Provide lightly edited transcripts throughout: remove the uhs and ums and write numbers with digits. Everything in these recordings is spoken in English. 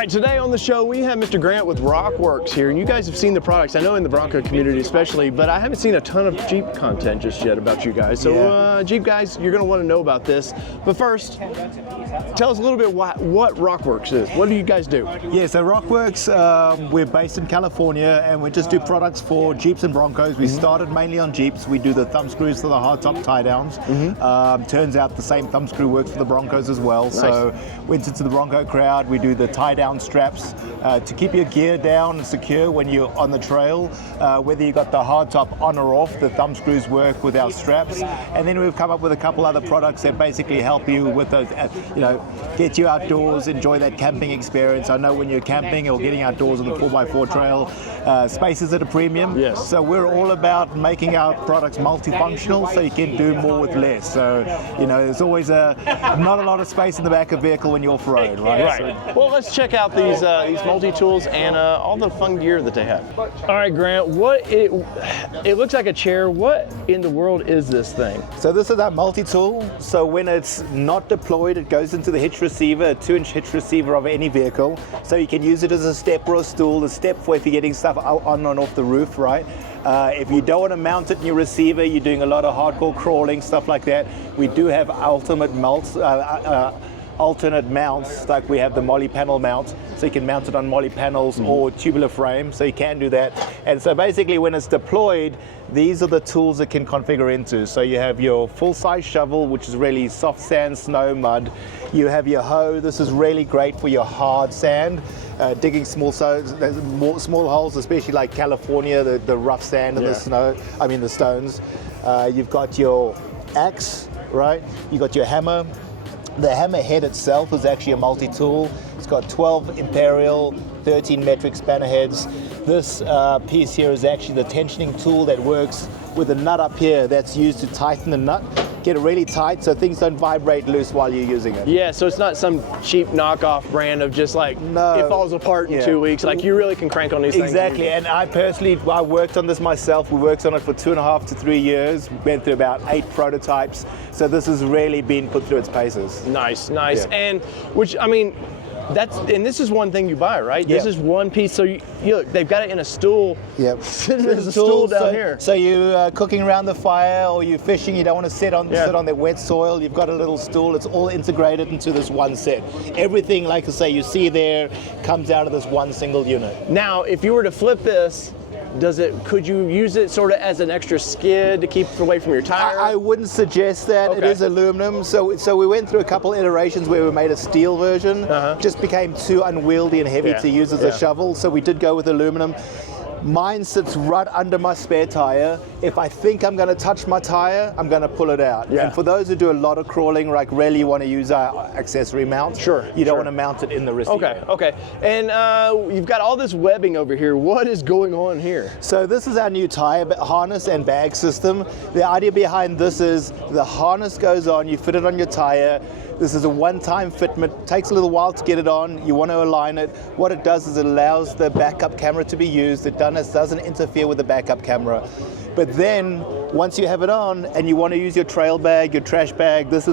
right, today on the show we have Mr. Grant with Rockworkx here, and you guys have seen the products, I know in the Bronco community especially, but I haven't seen a ton of Jeep content just yet about you guys. So Jeep guys, you're going to want to know about this. But first, tell us a little bit what Rockworkx is. What do you guys do? Yeah, so Rockworkx, we're based in California, and we just do products for Jeeps and Broncos. We started mainly on Jeeps. We do the thumb screws for the hardtop tie downs. Turns out the same thumb screw works for the Broncos as well. Nice. So went into the Bronco crowd. We do the tie down straps to keep your gear down and secure when you're on the trail. Whether you got the hardtop on or off, the thumb screws work with our straps. And then we've come up with a couple other products that basically help you with those, get you outdoors, enjoy that camping experience. I know when you're camping or getting outdoors on the 4x4 trail, space is at a premium. Yes. So we're all about making our products multifunctional so you can do more with less. So, there's always not a lot of space in the back of the vehicle when you're off-road, right? Right. So, well, let's check out these multi-tools and all the fun gear that they have. All right, Grant, it looks like a chair. What in the world is this thing? So this is our multi-tool. So when it's not deployed, it goes into the hitch receiver, a 2-inch hitch receiver of any vehicle. So you can use it as a step or a stool, a step for if you're getting stuff on and off the roof, right? If you don't want to mount it in your receiver, you're doing a lot of hardcore crawling, stuff like that, we do have alternate mounts, like we have the molly panel mount, so you can mount it on molly panels or tubular frame, so you can do that. And so basically when it's deployed, these are the tools it can configure into. So you have your full-size shovel, which is really soft sand, snow, mud. You have your hoe. This is really great for your hard sand, digging small holes, especially like California, the rough sand and the snow, the stones. You've got your axe, right? You've got your hammer. The hammer head itself is actually a multi-tool. It's got 12 Imperial, 13 metric spanner heads. This piece here is actually the tensioning tool that works with a nut up here that's used to tighten the nut. Get it really tight so things don't vibrate loose while you're using it. Yeah, so it's not some cheap knockoff brand of just like, it falls apart in 2 weeks. Like you really can crank on these things. Exactly, and I worked on this myself. We worked on it for 2.5 to 3 years. Went through about 8 prototypes. So this has really been put through its paces. Nice. Yeah. And this is one thing you buy, right? Yep. This is one piece. So you look, they've got it in a stool. Yep. There's a stool down here. So you're cooking around the fire or you're fishing, you don't want to sit on that wet soil, you've got a little stool. It's all integrated into this one set. Everything, like I say, you see there comes out of this one single unit. Now, if you were to flip this, could you use it sort of as an extra skid to keep it away from your tire? I wouldn't suggest that. Okay. It is aluminum. So we went through a couple iterations where we made a steel version. Just became too unwieldy and heavy to use as a shovel. So we did go with aluminum. Mine sits right under my spare tire. If I think I'm going to touch my tire, I'm going to pull it out. Yeah. And for those who do a lot of crawling, like really you want to use our accessory mount. Sure. You don't want to mount it in the receiver. Okay. And you've got all this webbing over here. What is going on here? So this is our new tire harness and bag system. The idea behind this is the harness goes on, you fit it on your tire. This is a one-time fitment. Takes a little while to get it on. You want to align it. What it does is it allows the backup camera to be used. It doesn't interfere with the backup camera. But then, once you have it on and you want to use your trail bag, your trash bag, there's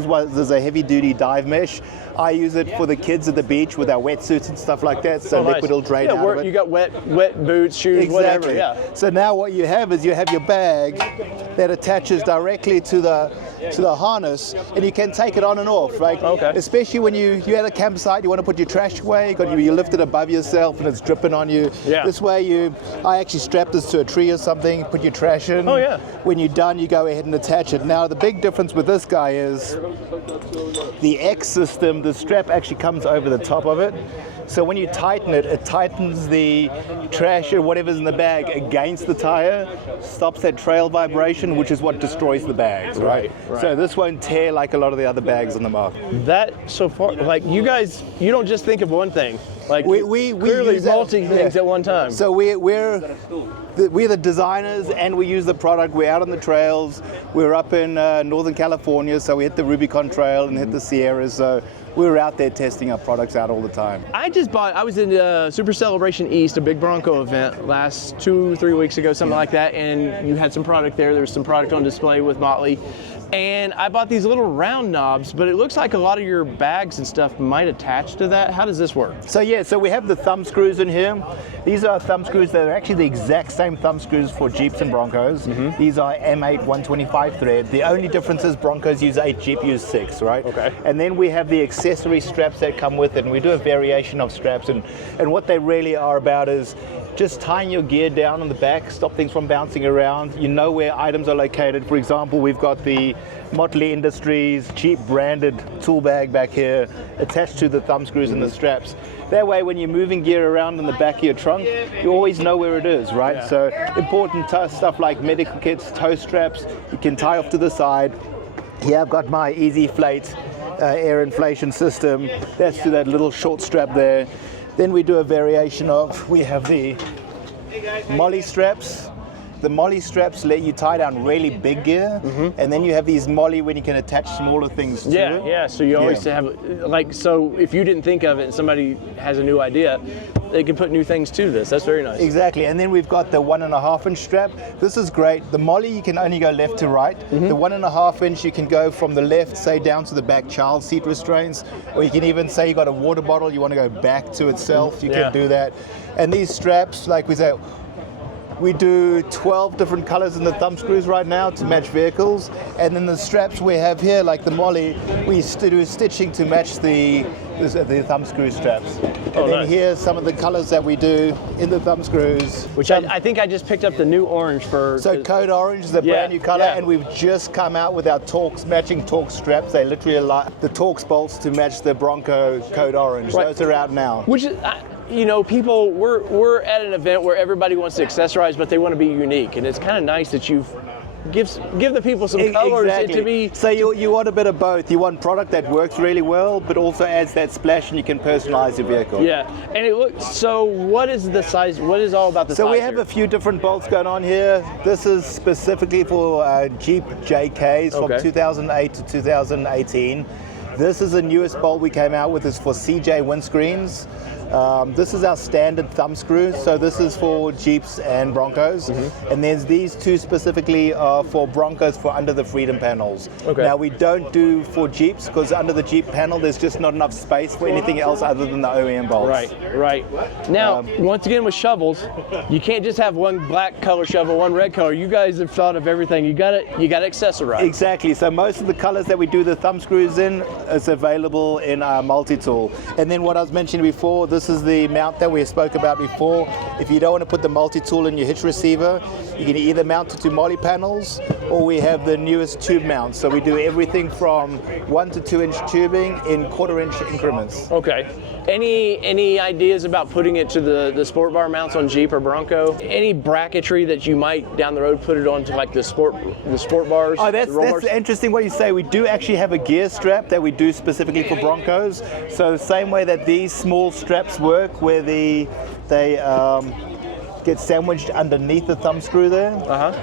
a heavy-duty dive mesh. I use it for the kids at the beach with our wetsuits and stuff like that, so liquid will drain out of it. You got wet boots, shoes, whatever. Yeah. So now what you have is you have your bag that attaches directly to the harness, and you can take it on and off, right? Okay. Especially when you're at a campsite, you want to put your trash away, you lift it above yourself and it's dripping on you. Yeah. This way I actually strap this to a tree or something, put your trash in. Oh yeah. When you're done, you go ahead and attach it. Now the big difference with this guy is the X system, the strap actually comes over the top of it. So when you tighten it, it tightens the trash or whatever's in the bag against the tire, stops that trail vibration, which is what destroys the bags, right? So this won't tear like a lot of the other bags on the market. That so far, like you guys, you don't just think of one thing. Like we clearly multi things at one time. So we're the designers and we use the product. We're out on the trails. We're up in Northern California, so we hit the Rubicon Trail and hit the Sierras. So we're out there testing our products out all the time. I was in Super Celebration East, a big Bronco event last 2-3 weeks ago, something like that, and you had some product there. There was some product on display with Motley. And I bought these little round knobs, but it looks like a lot of your bags and stuff might attach to that. How does this work? So yeah, so we have the thumb screws in here. These are thumb screws that are actually the exact same thumb screws for Jeeps and Broncos. These are M8 125 thread. The only difference is Broncos use 8, Jeep use 6, right? Okay. And then we have the accessory straps that come with it, and we do a variation of straps, and what they really are about is just tying your gear down on the back, stop things from bouncing around. You know where items are located. For example, we've got the Motley Industries Jeep branded tool bag back here attached to the thumb screws and the straps. That way, when you're moving gear around in the back of your trunk, you always know where it is, right? Yeah. So important stuff like medical kits, toe straps, you can tie off to the side. Here I've got my Easy Flate air inflation system. That's to that little short strap there. Then we do a variation of, we have the Molly straps. The Molly straps let you tie down really big gear, and then you have these Molly when you can attach smaller things to it. Yeah, so you always have, like, so if you didn't think of it and somebody has a new idea, they can put new things to this. That's very nice. Exactly, and then we've got the 1.5 inch strap. This is great. The Molly, you can only go left to right. The 1.5 inch, you can go from the left, say, down to the back child seat restraints, or you can even say you got a water bottle, you want to go back to itself, you can do that. And these straps, like we say, we do 12 different colors in the thumb screws right now to match vehicles. And then the straps we have here, like the Molly, we do stitching to match the thumb screw straps. And then here's some of the colors that we do in the thumb screws. Which I think I just picked up the new orange for... So Code Orange is a brand new color, and we've just come out with our matching Torx straps. They literally are the Torx bolts to match the Bronco Code Orange. Right. Those are out now. Which is... you know, people, we're at an event where everybody wants to accessorize, but they want to be unique, and it's kind of nice that you've give the people some colors. Exactly. To be, so you want a bit of both. You want product that works really well, but also adds that splash, and you can personalize your vehicle. Yeah, and it looks. So what is the size? What is all about the size? So we have a few different bolts going on here. This is specifically for Jeep JKs from 2008 to 2018. This is the newest bolt we came out with. Is for CJ windscreens. This is our standard thumb screw, so this is for Jeeps and Broncos, and there's these two specifically for Broncos for under the Freedom panels. Now we don't do for Jeeps because under the Jeep panel there's just not enough space for anything else other than the OEM bolts. Right. Now, once again with shovels, you can't just have one black color shovel, one red color. You guys have thought of everything. You got to accessorize. Exactly. So most of the colors that we do the thumb screws in is available in our multi-tool. And then what I was mentioning before, this is the mount that we spoke about before. If you don't want to put the multi-tool in your hitch receiver, you can either mount it to Molly panels, or we have the newest tube mounts. So we do everything from 1 to 2 inch tubing in 1/4 inch increments. Okay. Any ideas about putting it to the sport bar mounts on Jeep or Bronco? Any bracketry that you might down the road put it onto like the sport bars? Oh, that's interesting what you say. We do actually have a gear strap that we do specifically for Broncos. So the same way that these small straps work, where they get sandwiched underneath the thumb screw there.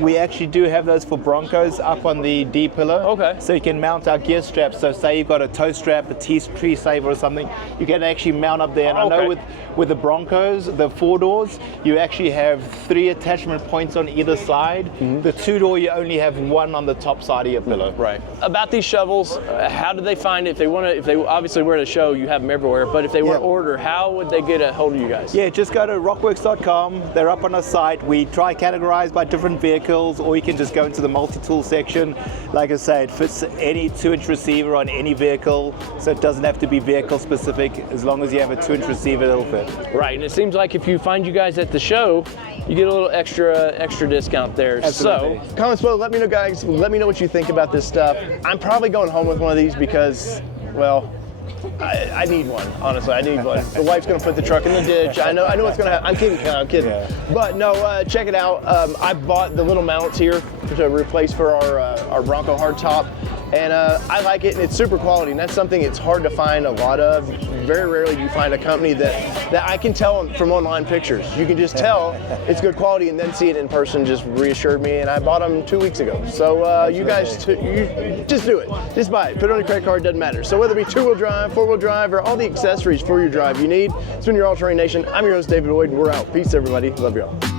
We actually do have those for Broncos up on the D pillar. Okay. So you can mount our gear straps. So say you've got a toe strap, a tree saver or something, you can actually mount up there. And I know with the Broncos, the 4-doors, you actually have 3 attachment points on either side. The 2-door, you only have 1 on the top side of your pillow. Right. About these shovels, how do they find if they want to? If they obviously we're at a show, you have them everywhere. But if they were to order, how would they get a hold of you guys? Yeah, just go to rockworkx.com. They're up on our site. We try categorize by different vehicles, or you can just go into the multi-tool section. Like I say, it fits any 2-inch receiver on any vehicle, so it doesn't have to be vehicle specific. As long as you have a 2-inch receiver, it'll fit. Right, and it seems like if you find you guys at the show, you get a little extra discount there. Absolutely. So, comments below. Let me know, guys. Let me know what you think about this stuff. I'm probably going home with one of these because, well, I need one, honestly. I need one. The wife's gonna put the truck in the ditch. I know what's gonna happen. I'm kidding. Yeah. But no, check it out. I bought the little mounts here to replace for our Bronco hardtop. And I like it, and it's super quality, and that's something it's hard to find a lot of. Very rarely do you find a company that I can tell from online pictures. You can just tell it's good quality, and then see it in person just reassured me, and I bought them 2 weeks ago. So you guys, you just do it. Just buy it. Put it on your credit card, doesn't matter. So whether it be two-wheel drive, four-wheel drive, or all the accessories for your drive you need, it's been your All Terrain Nation. I'm your host, David Lloyd, and we're out. Peace, everybody. Love y'all.